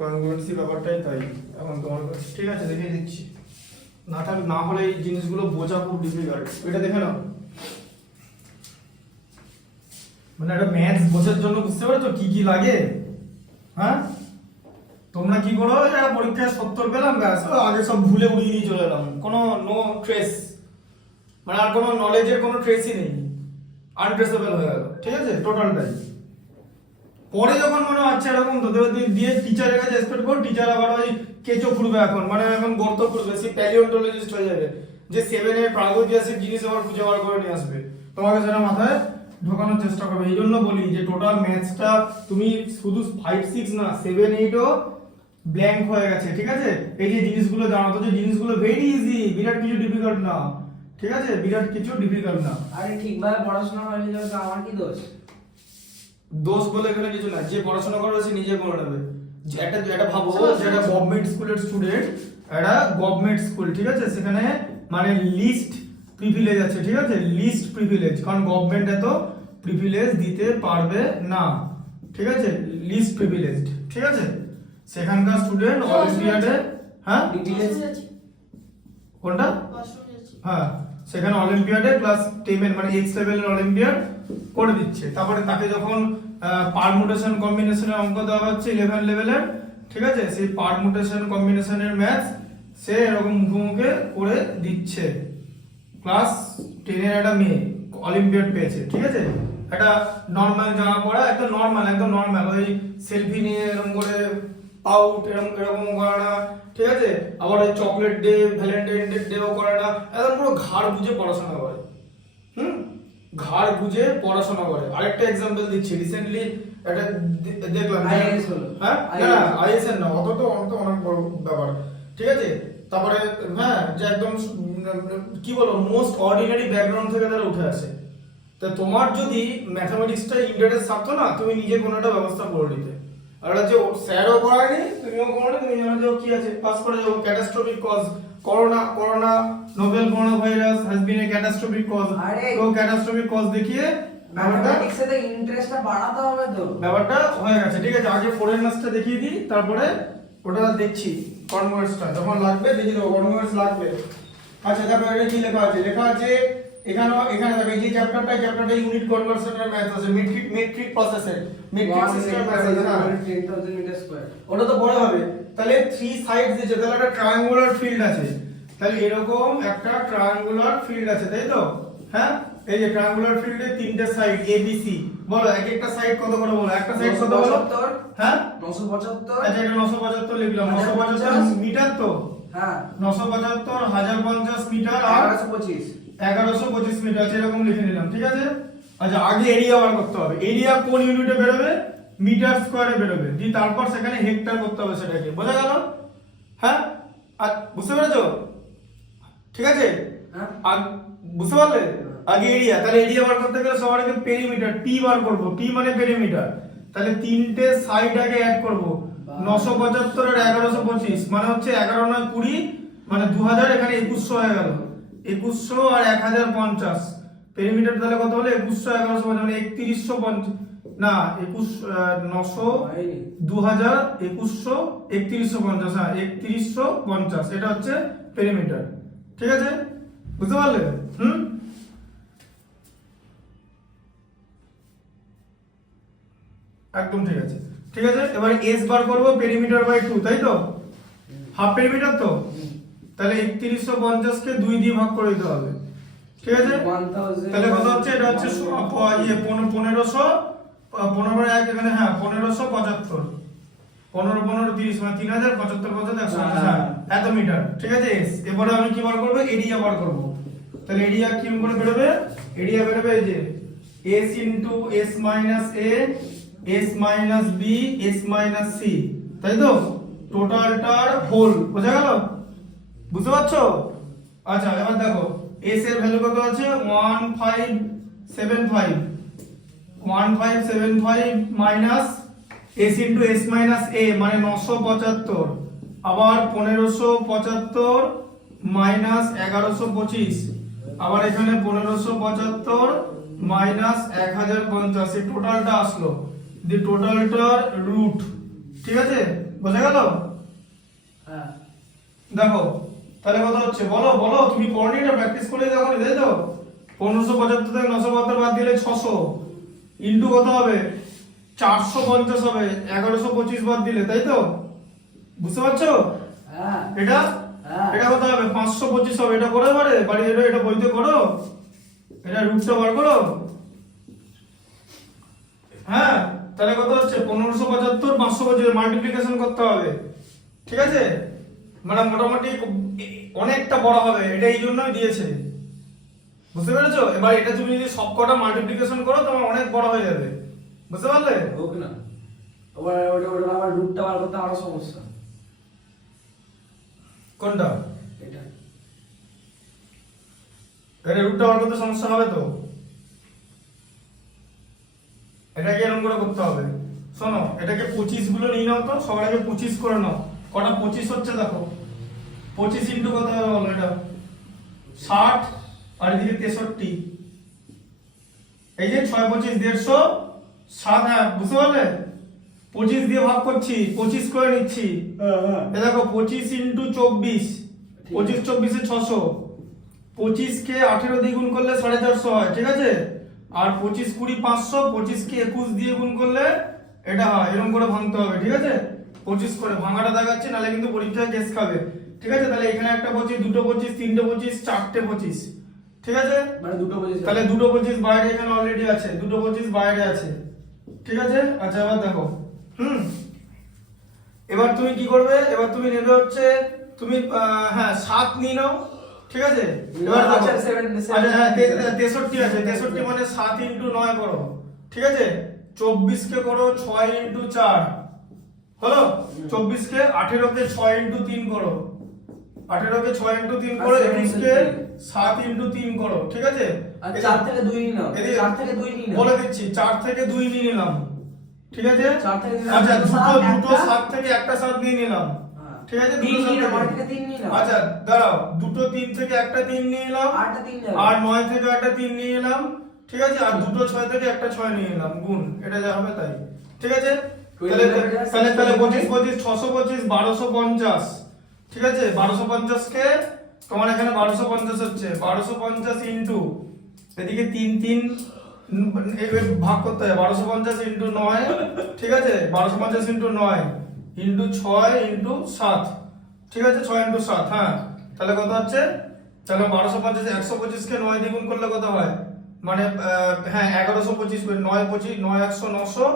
কনগ্রুয়েন্সি ব্যাপারটাই তাই এখন তোমার কাছে। ঠিক আছে, দেখিয়ে দিচ্ছি। না হলে এই জিনিসগুলো বোঝা খুব ডিফিকাল্ট। এটা দেখে নাও, মানে একটা ম্যাথস বোঝার জন্য বুঝতে পারছো কি কি লাগে? হ্যাঁ, তোমরা কি করো, যারা পরীক্ষায় 70 পেলাম ব্যাস আগে সব ভুলে উড়িয়ে নিয়ে চলে এলাম, কোনো নো ট্রেস, মানে আর কোনো নলেজের কোনো ট্রেসই নেই, আনট্রেসেবল হয়ে গেল। ঠিক আছে, টোটালটাই। পরে যখন মনে হচ্ছে এরকম তোদের দিয়ে টিচারের কাছে এক্সপেক্ট কর, টিচার আবার ওই কেঁচো খুঁড়বে এখন, মানে এখন গর্ত খুঁড়বে, সে প্যালিওন্টোলজিস্ট হয়ে যাবে, যে 7 এর প্রাগৈতিহাসিক জিনিস আবার খুঁজে বার করে নিয়ে আসবে, তোমাকে সেটা মাথায় ঢোকানোর চেষ্টা করবে। এই জন্য বলি যে টোটাল ম্যাথসটা তুমি শুধু 5, 6 না 7, 8ও ব্ল্যাঙ্ক হয়ে গেছে। ঠিক আছে, এই যে জিনিসগুলো জানো তো, যে জিনিসগুলো ভেরি ইজি, বিরাট কিছু ডিফিকাল্ট না। ঠিক আছে, বিরাট কিছু ডিফিকাল্ট না। আরে ঠিকভাবে পড়াশোনা হয়নি যাবে, আমার কি দোষ? দোষ বলে এখানে কিছু না, যে পড়াশোনা করে সে নিজে করে নেবে। যে একটা ভাবো যে একটা গভর্নমেন্ট স্কুলের স্টুডেন্ট, একটা গভর্নমেন্ট স্কুল, ঠিক আছে, সেখানে মানে লিস্ট প্রিভিলেজ আছে। ঠিক আছে, লিস্ট প্রিভিলেজ, কারণ গভর্নমেন্ট এত প্রিভিলেজ দিতে পারবে না। ঠিক আছে, লিস্ট প্রিভিলেজড। ঠিক আছে, সেখানকার স্টুডেন্ট অলিম্পিয়াডে, হ্যাঁ কোনটা, হ্যাঁ সেখানে অলিম্পিয়াডে ক্লাস 10 মানে এক্স লেভেলের অলিম্পিয়াড করে দিচ্ছে। তারপরে তাকে যখন পারমুটেশন কম্বিনেশনের অঙ্ক দেওয়া হচ্ছে 11 লেভেলের, ঠিক আছে, সেই পারমুটেশন কম্বিনেশনের ম্যাথ সে এরকম মুখে মুখে করে দিচ্ছে। ক্লাস 10 এর একটা মেয়ে অলিম্পিয়াড পেয়েছে। ঠিক আছে, একটা নর্মাল জামা পরা, একদম নর্মাল ওই সেলফি নিয়ে এরকম করে পাউট এরকম করে না। ঠিক আছে, আবার ওই চকলেট ডে, ভ্যালেন্টাইন ডেও করে না, একদম পুরো ঘাড় বুঝে পড়াশোনা করে। ঘাড় বুঝে পড়াশোনা করে। আরেকটা एग्जांपल দিচ্ছি, রিসেন্টলি এটা দেখলাম, আইএস হলো, হ্যাঁ না আইএস এর না, অত তো অনেক বড় ব্যাপার। ঠিক আছে, তারপরে হ্যাঁ যে একদম কি বলবো মোস্ট অর্ডিনারি ব্যাকগ্রাউন্ড থেকে তারা উঠে আসে। তা তোমার যদি ম্যাথমেটিক্সটা ইন্টারেস্ট থাকতো না, তুমি নিজে কোনো একটা ব্যবস্থা করে নিতে। আর যে স্যারও করায়নি, তুমিও করোনি, তুমি জানো যে কি আছে, পাস করে যাবো। Catastrophic cause, corona novel corona virus has been a catastrophic cause. তো ক্যাটাস্ট্রফিক কজ দেখিয়ে ম্যাথমেটিক্সে তো ইন্টারেস্টটা বাড়াতে হবে তো, ব্যাপারটা হয়ে গেছে। ঠিক আছে, আগে ফোরেন ম্যাথসটা দেখিয়ে দিই, তারপরে ওটা দেখছি কনভার্সটা যখন লাগবে দেখিয়ে দেবো, কনভার্স লাগবে। আচ্ছা দেখো এটা কি লেখা আছে এখানে দেখো এই যে চ্যাপ্টারটা ইউনিট কনভার্সনের ম্যাথ আছে, মেট্রিক প্রসেসের, মেট্রিক সিস্টেম ম্যাথ আছে না, 10,000 মিটার স্কয়ার। ওটা তো বড় হবে। তাহলে 3 সাইডস দিয়েছে, তাহলে একটা ট্রায়াঙ্গুলার ফিল্ড আছে। তাহলে এরকম একটা ট্রায়াঙ্গুলার ফিল্ড আছে, তাই তো? হ্যাঁ, এই যে ট্রায়াঙ্গুলার ফিল্ডে 3টে সাইড এ বি সি, বলো এক একটা সাইড কত করে বলো, একটা সাইড কত বলো? 975। হ্যাঁ 975। আচ্ছা এটা 975 লিখলাম, 975 মিটার তো, হ্যাঁ 975 1050 মিটার আর 1125 মিটার আছে, এরকম লিখে নিলাম। ঠিক আছে, আচ্ছা আগে এরিয়া বার করতে হবে। এরিয়া কোন ইউনিটে বেরোবে? মিটার স্কয়ারে বেরোবে। দি তারপর সেখানে হেক্টর করতে হবে, সেটাকে বোঝা গেল? হ্যাঁ, আর বুঝতে পেরেছো? ঠিক আছে, হ্যাঁ আর বুঝতে পারলে? আগে এরিয়া, তাহলে এরিয়া বার করতে গেলে সবার আগে পেরিমিটার পি বার করব, পি মানে পেরিমিটার। তাহলে তিনটে সাইড আগে অ্যাড করব, 975 আর 1125 মানে হচ্ছে 11 9 20 মানে 2000, এখানে 2100 হয়ে গেল। 2100 আর 1050 পেরিমিটার তাহলে কত হলো? 2100 1150 মানে 3150 না 21 900 2000 2100 3150, হ্যাঁ 3150, এটা হচ্ছে পেরিমিটার। ঠিক আছে, বুঝতে পারলে? একদম ঠিক আছে। ঠিক আছে, এবারে এস বার করব পেরিমিটার বাই 2, তাই তো? হাফ পেরিমিটার তো, তাহলে 3150 কে 2 দিয়ে ভাগ করে দিতে হবে। ঠিক আছে, তাহলে কত হচ্ছে? এটা হচ্ছে 1500 15 1 এখানে, হ্যাঁ 1575 15 15 30 মানে 3000 75 75 150, হ্যাঁ এত মিটার। ঠিক আছে, এস। এবারে আমি কি বার করব? এরিয়া বার করব। তাহলে এরিয়া কি করে বেরোবে? এরিয়া বেরোবে এই যে s into s minus a s minus b s minus c, তাই তো? টোটালটার হোল, বোঝা গেল? বুঝতে পারছো? আচ্ছা এবার দেখো s এর ভ্যালু কত আছে? 1575 minus s into s minus a মানে 975, আবার 1575 মাইনাস 1125, আবার এখানে 1575 মাইনাস 1050, এই টোটালটা আসলো। দি টোটালটার রুট, ঠিক আছে? বোঝা গেল? হ্যাঁ দেখো তাহলে কথা হচ্ছে, বলো বলো, তুমি পড়নি এটা, প্র্যাকটিস করে দেখো নি, তাই তো? 1575 থেকে 972 বাদ দিলে 600 ইনটু কত হবে? 450 হবে, 1125 বাদ দিলে, তাই তো? বুঝতে পারছো? হ্যাঁ এটা হ্যাঁ। এটা কত হবে? 525 হবে। এটা করো এবারে বাড়ি, এটা বইতে করো, এটা রুটটা বার করো। হ্যাঁ, তাহলে কত হচ্ছে? 1575 525 মাল্টিপ্লিকেশন করতে হবে, ঠিক আছে? মানে মোটামুটি অনেকটা বড় হবে, এটা এই জন্যই দিয়েছে, বুঝতে পেরেছো? এবার এটা তুমি যদি সবকটা মাল্টিপ্লিকেশন করো তোমার অনেক বড় হয়ে যাবে, বুঝতে পারলে? হোক না, ওটা ওটা ওটা আবার রুটটা বার করতে আরো সমস্যা। কোনটা? এটা এটা রুটটা বার করতে সমস্যা হবে তো, এটাকে এরকম করে করতে হবে। শোনো, এটাকে 25 গুলো নিয়ে নাও তো, সবার আগে 25 করে নাও। কটা 25 হচ্ছে দেখো, 25 ইনটু কত হবে বলো? এটা 60 আর এদিকে 63, এই যে 6 25 150 7, হ্যাঁ বুঝতে পারলে? 25 দিয়ে ভাগ করছি, 25 করে নিচ্ছি। এই দেখো 25 ইনটু 24, 25 24 এ 600, 25 কে 18 দিয়ে গুণ করলে 450 হয়, ঠিক আছে? আর 25 20 500, 25 কে 21 দিয়ে গুণ করলে এটা হয়, এরকম করে ভাঙতে হবে, ঠিক আছে? 25 করে ভাঙাটা দেখাচ্ছি, নাহলে কিন্তু পরীক্ষায় কেস খাবে, ঠিক আছে? তাহলে এখানে একটা 25, দুটো 25, তিনটে 25, চারটে 25, ঠিক আছে? মানে দুটো পজিশন। তাহলে দুটো 25 বাইরে এখানে অলরেডি আছে, দুটো 25 বাইরে আছে, ঠিক আছে? আচ্ছা এবার দেখো, এবার তুমি কি করবে? এবার তুমি নেবে হচ্ছে, তুমি হ্যাঁ 7 নিয়ে নাও, ঠিক আছে? এবার দেখো, আচ্ছা, 7 আচ্ছা হ্যাঁ 63 আছে, 63 মানে 7 ইনটু 9 করো, ঠিক আছে? 24 কে করো 6 ইনটু 4 হলো, 24 কে 18 কে 6 ইনটু 3 করো, 18 কে 6 ইনটু 3 করো, 21 কে 7 ইনটু 3 করো, ঠিক আছে? আর 4 থেকে 2 নিয়ে নাও, 4 থেকে 2 নিয়ে নাও। বলে দিচ্ছি, 4 থেকে 2 নিয়ে নিলাম, ঠিক আছে? 4 থেকে 2 আচ্ছা দুটো একটা 7 থেকে একটা 7 নিয়ে নিলাম, হ্যাঁ। ঠিক আছে? তিন দুটো নিয়ে নাও, 7 9 থেকে 3 নিয়ে নাও। আচ্ছা দাঁড়াও, দুটো 3 থেকে একটা 3 নিয়ে নিলাম, 8 টা 3 যাবে। আর 9 থেকে একটা 3 নিয়ে নিলাম, ঠিক আছে? আর দুটো 6 থেকে একটা 6 নিয়ে নিলাম, গুণ এটা যা হবে তাই, ঠিক আছে? তাহলে তাহলে তাহলে 25 25 625 1250, ঠিক আছে? 1250 কে তোমার এখানে 1250 হচ্ছে, 1250 ইনটু এদিকে 3 3 এভাবে ভাগ করতে হবে, 1250 ইনটু 9, ঠিক আছে? 1250 ইনটু 9 ইনটু 6 ইনটু 7, ঠিক আছে? 6 ইনটু 7, হ্যাঁ তাহলে কত হচ্ছে? তাহলে 1250 125 কে 9 দিয়ে গুণ করলে কত হয়? মানে হ্যাঁ 1125, 9 25 9 100 900,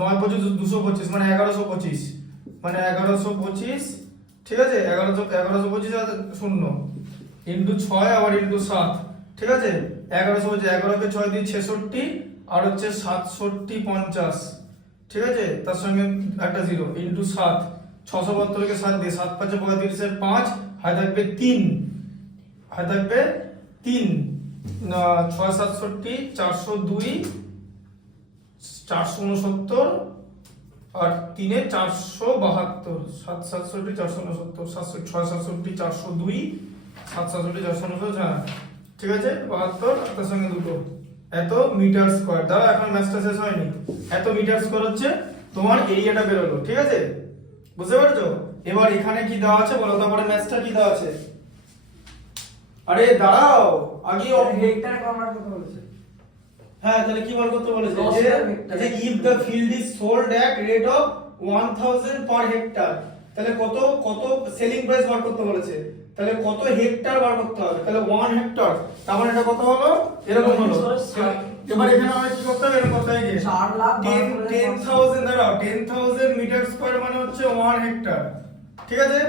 9 25 225, মানে 1125, মানে 1125, ঠিক আছে? 1125 আর 0 ইনটু 6 আবার ইনটু 7, ঠিক আছে? 1125, 11 কে 6 দিয়ে 66 আর হচ্ছে 67 50, ঠিক আছে? তার সঙ্গে একটা 0 ইনটু 7, 672 কে 7 দিয়ে 7 5 35 এর 5, হাতে থাকবে 3, হাতে থাকবে 3, 6 67 402 469 আর 3 এ 472, 7 67 469, 6 67 402 7 67 469, হ্যাঁ ঠিক আছে? 72 আর তার সঙ্গে দুটো, এত মিটার স্কয়ার। দাঁড়া এখন ম্যাথটা শেষ হয়নি, এত মিটার স্কয়ার হচ্ছে তোমার এরিয়াটা বেরোলো, ঠিক আছে? বুঝতে পারছো? এবার এখানে কি দেওয়া আছে বলো, তারপরে ম্যাথটা কি দেওয়া আছে? আরে দাঁড়াও, আগে হেক্টর কনভার্ট করতে বলেছে। হ্যাঁ তাহলে কি বার করতে বলেছে? Loss যে per hectare. If the field is sold at rate of 1000 per hectare, তাহলে কত কত সেলিং প্রাইস বার করতে বলেছে, তাহলে কত হেক্টর বার করতে হবে, তাহলে 1 হেক্টর, তার মানে এটা কত হলো? এরকম হলো। এবার এখানে আমরা কি করতে হবে? এরকম করতে হবে, 4 লাখ 10,000 দাঁড়াও, 10,000 মিটার স্কয়ার মানে হচ্ছে 1 হেক্টর, ঠিক আছে?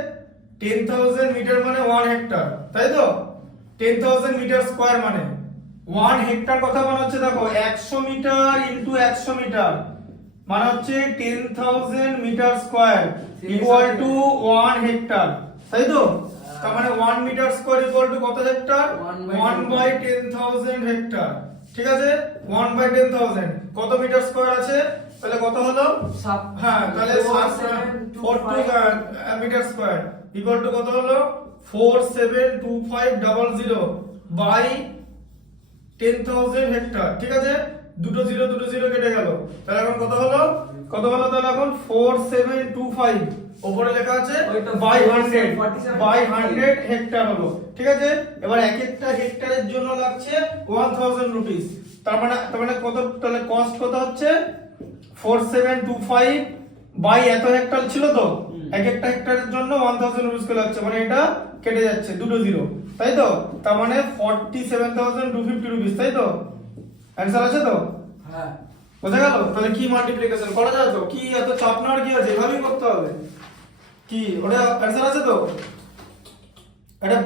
10,000 মিটার মানে 1 হেক্টর, তাই তো? 10,000 মিটার স্কয়ার মানে 1 হেক্টর, কথা মানে হচ্ছে দেখো 100 মিটার ইনটু 100 মিটার মানে হচ্ছে 10,000 metre square equal to 1 hectare, তাই তো? তার মানে 1 মিটার স্কয়ার ইকুয়াল টু কত হেক্টর? 1 বাই 10,000 হেক্টর, ঠিক আছে? 1 বাই 10,000 কত মিটার স্কয়ার আছে? তাহলে কত হলো? হ্যাঁ তাহলে 4725 মিটার স্কয়ার ইকুয়াল টু কত হলো? 472500 বাই 10,000 হেক্টর, ঠিক আছে? দুটো জিরো কেটে গেল, তাহলে এখন কত হলো? কত হলো তাহলে এখন 4725 উপরে লেখা আছে ওই তো বাই 100 47 বাই 100 হেক্টর হলো ঠিক আছে। এবার এক একটা হেক্টরের জন্য লাগছে 1000 রুপিস। তার মানে কত তাহলে কস্ট কত হচ্ছে 4725 বাই এত হেক্টর ছিল তো এক একটা হেক্টরের জন্য 1000 রুপিস করে লাগছে, মানে এটা কেটে যাচ্ছে দুটো জিরো, তাই তো? তার মানে 47250 রুপিস, তাই তো? অ্যানসার আছে তো? হ্যাঁ বোঝা গেল? তাহলে কি মাল্টিপ্লিকেশন করা যায় তো? কি এত চাপ নেওয়ার কি আছে, এভাবেই করতে হবে। কি ওটা অ্যানসার আছে তো? এটা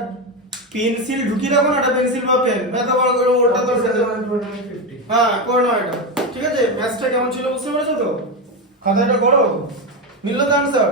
পেন্সিল ঢুকিয়ে রাখো না, এটা পেন্সিল বা পেন, এত বড় করে ওল্টা করে ফেলে। 47,250 হ্যাঁ করে নাও এটা, ঠিক আছে? ম্যাথসটা কেমন ছিল বুঝতে পেরেছো তো? খাতাটা করো, মিললো তো অ্যানসার?